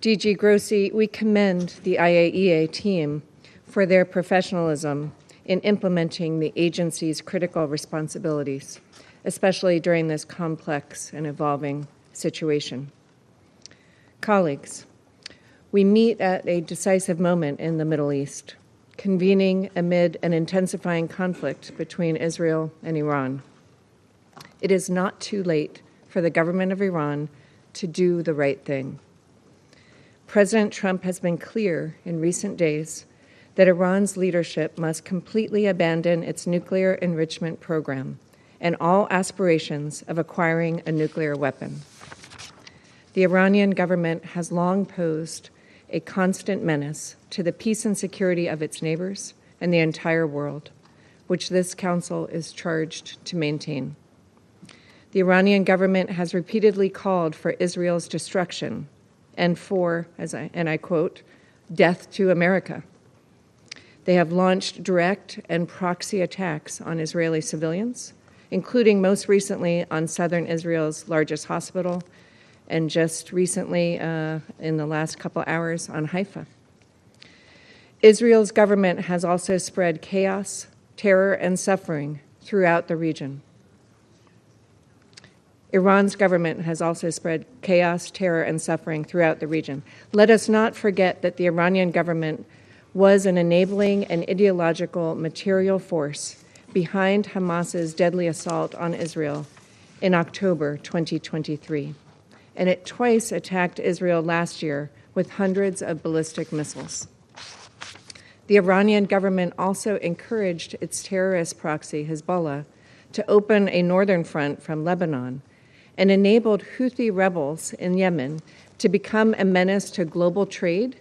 DG Grossi, we commend the IAEA team for their professionalism in implementing the agency's critical responsibilities, especially during this complex and evolving situation. Colleagues, we meet at a decisive moment in the Middle East, convening amid an intensifying conflict between Israel and Iran. It is not too late for the government of Iran to do the right thing. President Trump has been clear in recent days that Iran's leadership must completely abandon its nuclear enrichment program and all aspirations of acquiring a nuclear weapon. The Iranian government has long posed a constant menace to the peace and security of its neighbors and the entire world, which this council is charged to maintain. The Iranian government has repeatedly called for Israel's destruction and for, and I quote, death to America. They have launched direct and proxy attacks on Israeli civilians, including most recently on southern Israel's largest hospital, and just recently, in the last couple hours, on Haifa. Israel's government has also spread chaos, terror, and suffering throughout the region. Iran's government has also spread chaos, terror, and suffering throughout the region. Let us not forget that the Iranian government was an enabling and ideological material force behind Hamas's deadly assault on Israel in October 2023. And it twice attacked Israel last year with hundreds of ballistic missiles. The Iranian government also encouraged its terrorist proxy, Hezbollah, to open a northern front from Lebanon and enabled Houthi rebels in Yemen to become a menace to global trade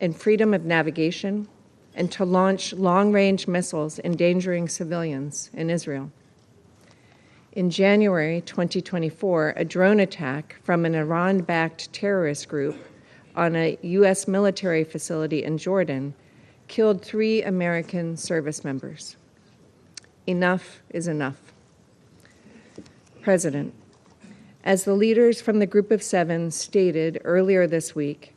and freedom of navigation, and to launch long-range missiles endangering civilians in Israel. In January 2024, a drone attack from an Iran-backed terrorist group on a U.S. military facility in Jordan killed 3 American service members. Enough is enough. President, as the leaders from the Group of Seven stated earlier this week,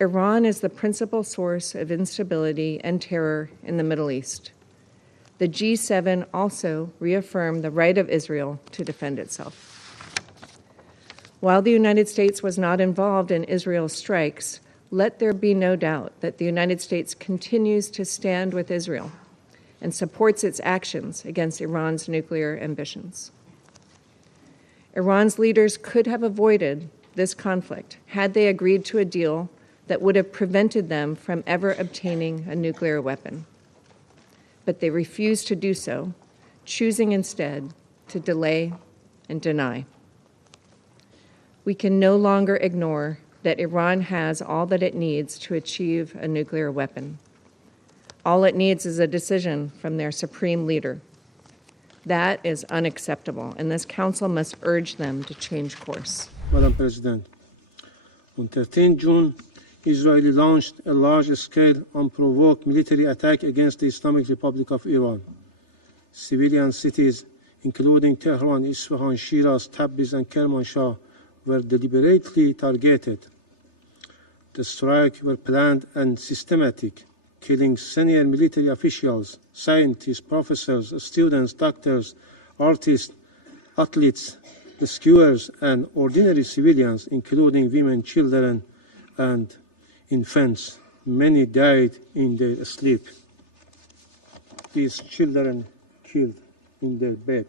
Iran is the principal source of instability and terror in the Middle East. The G7 also reaffirmed the right of Israel to defend itself. While the United States was not involved in Israel's strikes, let there be no doubt that the United States continues to stand with Israel and supports its actions against Iran's nuclear ambitions. Iran's leaders could have avoided this conflict had they agreed to a deal that would have prevented them from ever obtaining a nuclear weapon. But they refused to do so, choosing instead to delay and deny. We can no longer ignore that Iran has all that it needs to achieve a nuclear weapon. All it needs is a decision from their supreme leader. That is unacceptable, and this council must urge them to change course. Madam President, on 13 June, Israel launched a large-scale, unprovoked military attack against the Islamic Republic of Iran. Civilian cities, including Tehran, Isfahan, Shiraz, Tabriz, and Kermanshah, were deliberately targeted. The strikes were planned and systematic, killing senior military officials, scientists, professors, students, doctors, artists, athletes, rescuers, and ordinary civilians, including women, children, and infants. Many died in their sleep. These children killed in their bed.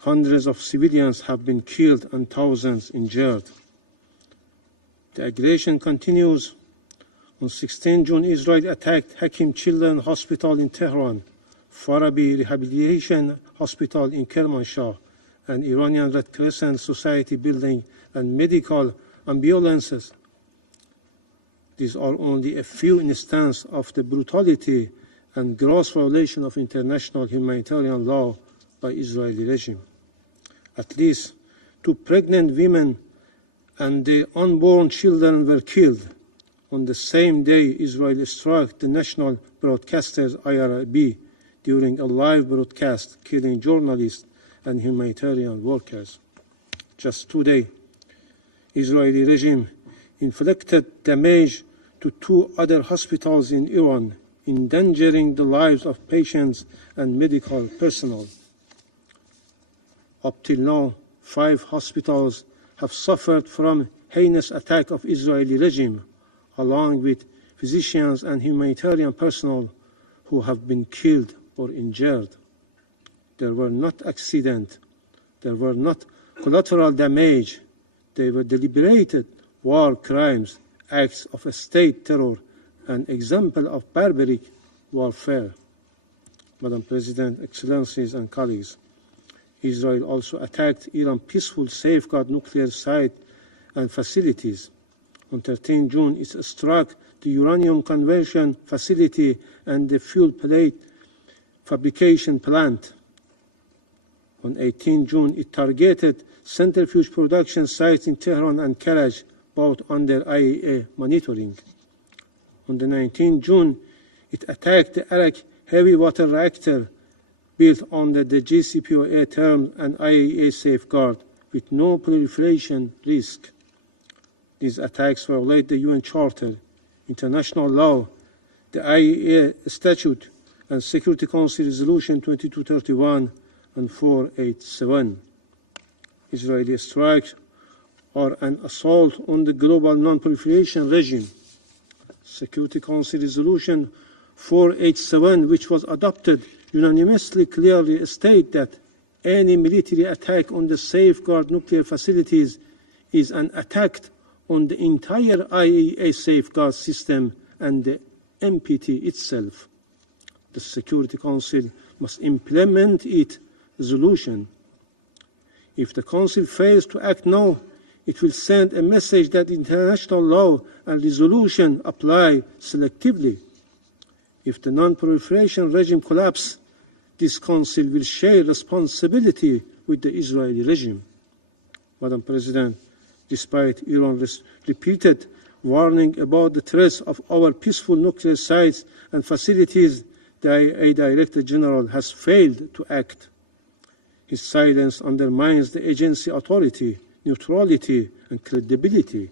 Hundreds of civilians have been killed and thousands injured. The aggression continues. On 16 June, Israel attacked Hakim Children's Hospital in Tehran, Farabi Rehabilitation Hospital in Kermanshah, and Iranian Red Crescent Society building and medical ambulances. These are only a few instances of the brutality and gross violation of international humanitarian law by Israeli regime. At least 2 pregnant women and their unborn children were killed. On the same day, Israel struck the national broadcasters IRIB during a live broadcast, killing journalists and humanitarian workers. just today, Israeli regime inflicted damage to 2 other hospitals in Iran, endangering the lives of patients and medical personnel. Up till now, 5 hospitals have suffered from heinous attack of Israeli regime, along with physicians and humanitarian personnel who have been killed or injured. There were not accidents, there were not collateral damage, they were deliberated war crimes, acts of a state terror, an example of barbaric warfare. Madam President, Excellencies and colleagues, Israel also attacked Iran's peaceful safeguard nuclear site and facilities. On 13 June, it struck the uranium conversion facility and the fuel plate fabrication plant. On 18 June, it targeted centrifuge production sites in Tehran and Karaj, both under IAEA monitoring. On the 19th June, it attacked the Arak heavy water reactor built under the JCPOA terms and IAEA safeguard with no proliferation risk. These attacks violate the UN Charter, international law, the IAEA Statute, and Security Council Resolution 2231 and 487. Israeli strikes are an assault on the global non-proliferation regime. Security Council Resolution 487, which was adopted unanimously, clearly states that any military attack on the safeguard nuclear facilities is an attack on the entire IAEA safeguard system and the NPT itself. The Security Council must implement its resolution. If the Council fails to act now, it will send a message that international law and resolution apply selectively. If the non-proliferation regime collapses, this Council will share responsibility with the Israeli regime. Madam President, despite Iran's repeated warning about the threats of our peaceful nuclear sites and facilities, the IAEA Director General has failed to act. His silence undermines the agency's authority, neutrality, and credibility.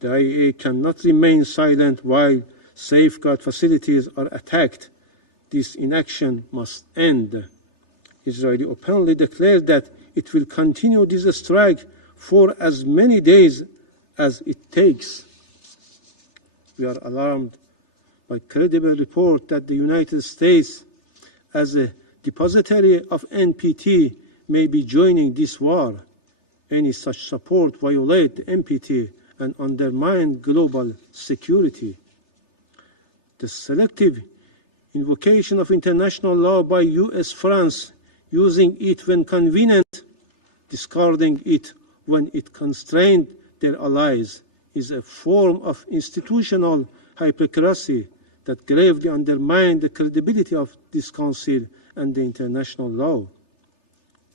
The IAEA cannot remain silent while safeguard facilities are attacked. This inaction must end. Israel openly declared that it will continue this strike for as many days as it takes. We are alarmed by credible report that the United States, as a depository of NPT, may be joining this war. Any such support violates the NPT and undermines global security. The selective invocation of international law by US, France, using it when convenient, discarding it when it constrained their allies, is a form of institutional hypocrisy that gravely undermines the credibility of this Council and the international law.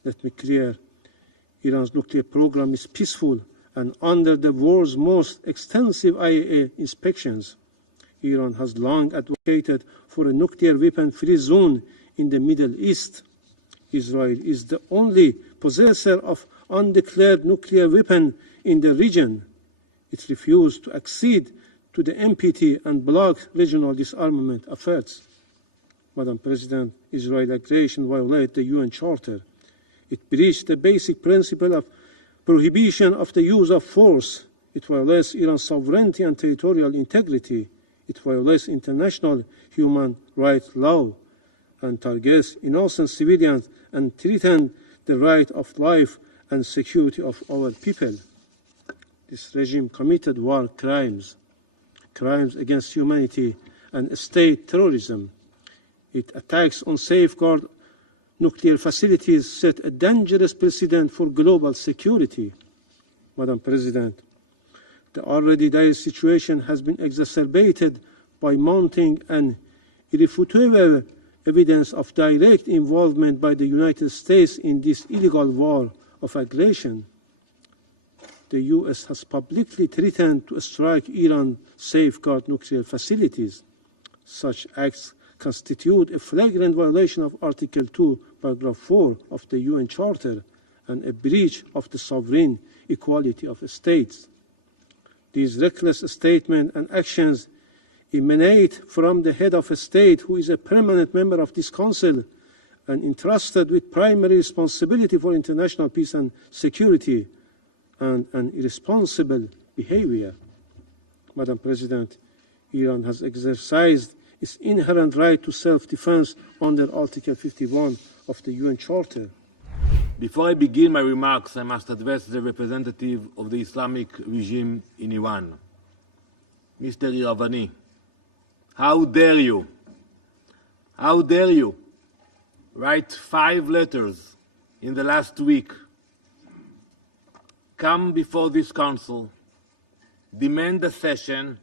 Let me be clear, Iran's nuclear program is peaceful and under the world's most extensive IAEA inspections. Iran has long advocated for a nuclear weapon-free zone in the Middle East. Israel is the only possessor of undeclared nuclear weapon in the region. It refused to accede to the NPT and block regional disarmament efforts. Madam President, Israeli aggression violates the UN Charter. It breached the basic principle of prohibition of the use of force. It violates Iran's sovereignty and territorial integrity. It violates international human rights law and targets innocent civilians and threatens the right of life and security of our people. This regime committed war crimes, crimes against humanity and state terrorism. It attacks on safeguard nuclear facilities, set a dangerous precedent for global security. Madam President, the already dire situation has been exacerbated by mounting and irrefutable evidence of direct involvement by the United States in this illegal war of aggression. The US has publicly threatened to strike Iran's safeguard nuclear facilities. Such acts constitute a flagrant violation of Article 2, Paragraph 4 of the UN Charter and a breach of the sovereign equality of states. These reckless statements and actions emanate from the head of a state who is a permanent member of this Council and entrusted with primary responsibility for international peace and security, and an irresponsible behavior. Madam President, Iran has exercised its inherent right to self-defense under Article 51 of the UN Charter. Before I begin my remarks, I must address the representative of the Islamic regime in Iran. Mr. Iravani, how dare you? How dare you write 5 letters in the last week, come before this Council, demand a session,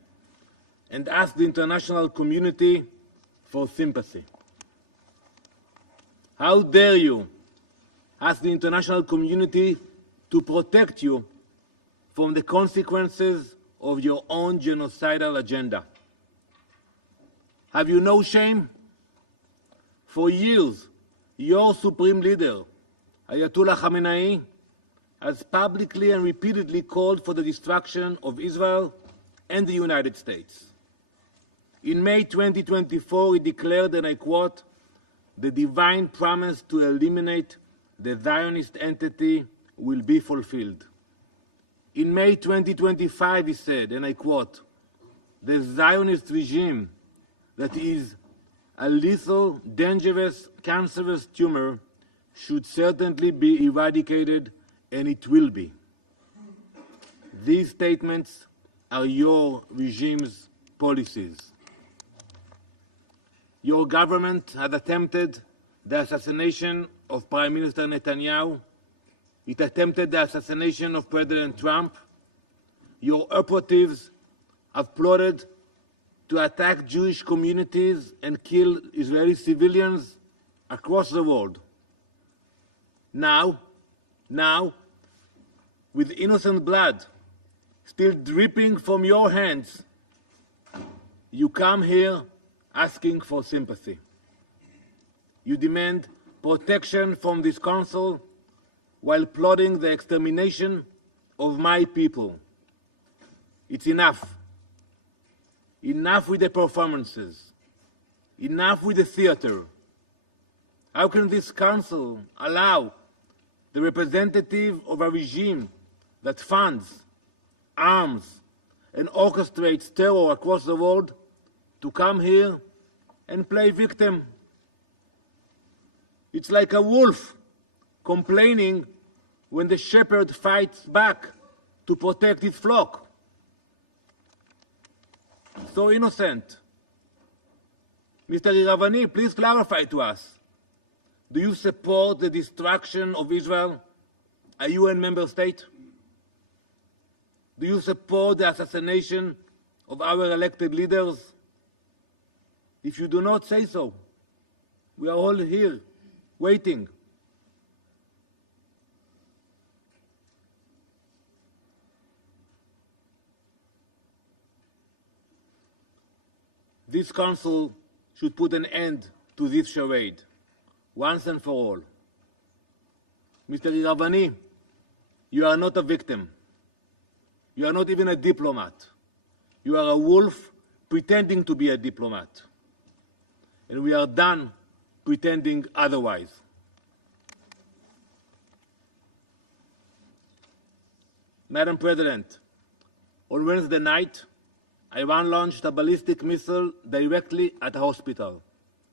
and ask the international community for sympathy? How dare you ask the international community to protect you from the consequences of your own genocidal agenda? Have you no shame? For years, your supreme leader, Ayatollah Khamenei, has publicly and repeatedly called for the destruction of Israel and the United States. In May 2024, he declared, and I quote, "The divine promise to eliminate the Zionist entity will be fulfilled." In May 2025, he said, and I quote, "The Zionist regime that is a lethal, dangerous, cancerous tumor should certainly be eradicated, and it will be." These statements are your regime's policies. Your government has attempted the assassination of Prime Minister Netanyahu. It attempted the assassination of President Trump. Your operatives have plotted to attack Jewish communities and kill Israeli civilians across the world. Now, with innocent blood still dripping from your hands, you come here asking for sympathy. You demand protection from this Council while plotting the extermination of my people. It's enough. Enough with the performances. Enough with the theater. How can this Council allow the representative of a regime that funds, arms, and orchestrates terror across the world to come here and play victim? It's like a wolf complaining when the shepherd fights back to protect his flock. So innocent. Mr. Iravani, please clarify to us. Do you support the destruction of Israel, a UN member state? Do you support the assassination of our elected leaders? If you do not, say so. We are all here, waiting. This Council should put an end to this charade, once and for all. Mr. Iravani, you are not a victim. You are not even a diplomat. You are a wolf pretending to be a diplomat. And we are done pretending otherwise. Madam President, on Wednesday night, Iran launched a ballistic missile directly at a hospital.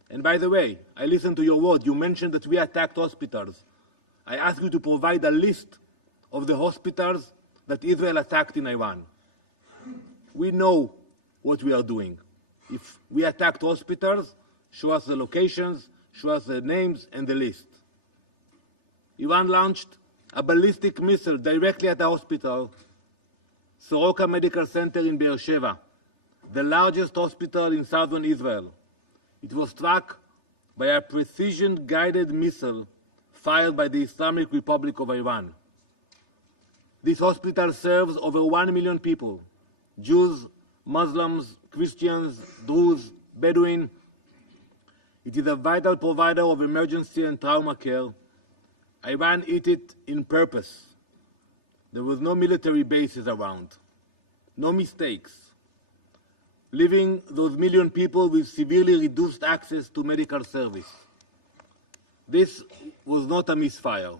And by the way, I listened to your word. You mentioned that we attacked hospitals. I ask you to provide a list of the hospitals that Israel attacked in Iran. We know what we are doing. If we attacked hospitals, show us the locations, show us the names and the list. Iran launched a ballistic missile directly at a hospital, Soroka Medical Center in Beersheba, the largest hospital in southern Israel. It was struck by a precision-guided missile fired by the Islamic Republic of Iran. This hospital serves over 1 million people, Jews, Muslims, Christians, Druze, Bedouin. It is a vital provider of emergency and trauma care, Iran hit it in purpose. There was no military bases around, no mistakes, leaving those million people with severely reduced access to medical service. This was not a misfire.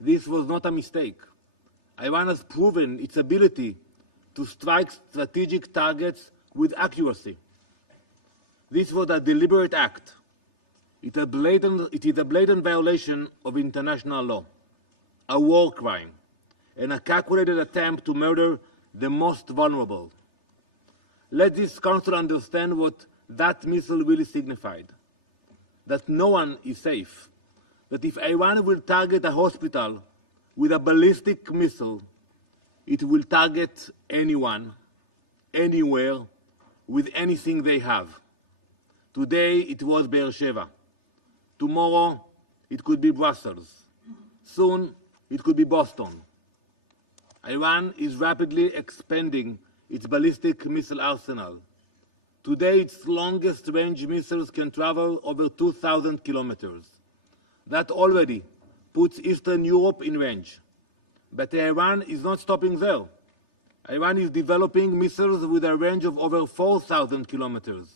This was not a mistake. Iran has proven its ability to strike strategic targets with accuracy. This was a deliberate act. It is a blatant violation of international law, a war crime, and a calculated attempt to murder the most vulnerable. Let this Council understand what that missile really signified. That no one is safe. That if Iran will target a hospital with a ballistic missile, it will target anyone, anywhere, with anything they have. Today it was Beersheba. Tomorrow it could be Brussels. Soon it could be Boston. Iran is rapidly expanding its ballistic missile arsenal. Today its longest range missiles can travel over 2,000 kilometers. That already puts Eastern Europe in range. But Iran is not stopping there. Iran is developing missiles with a range of over 4,000 kilometers.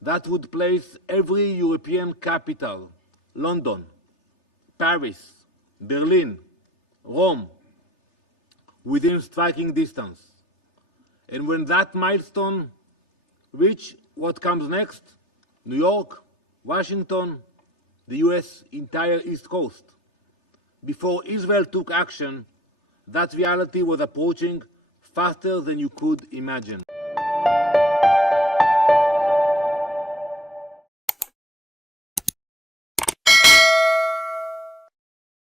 That would place every European capital, London, Paris, Berlin, Rome, within striking distance. And when that milestone reaches, what comes next? New York, Washington, the US entire East Coast. Before Israel took action, that reality was approaching faster than you could imagine.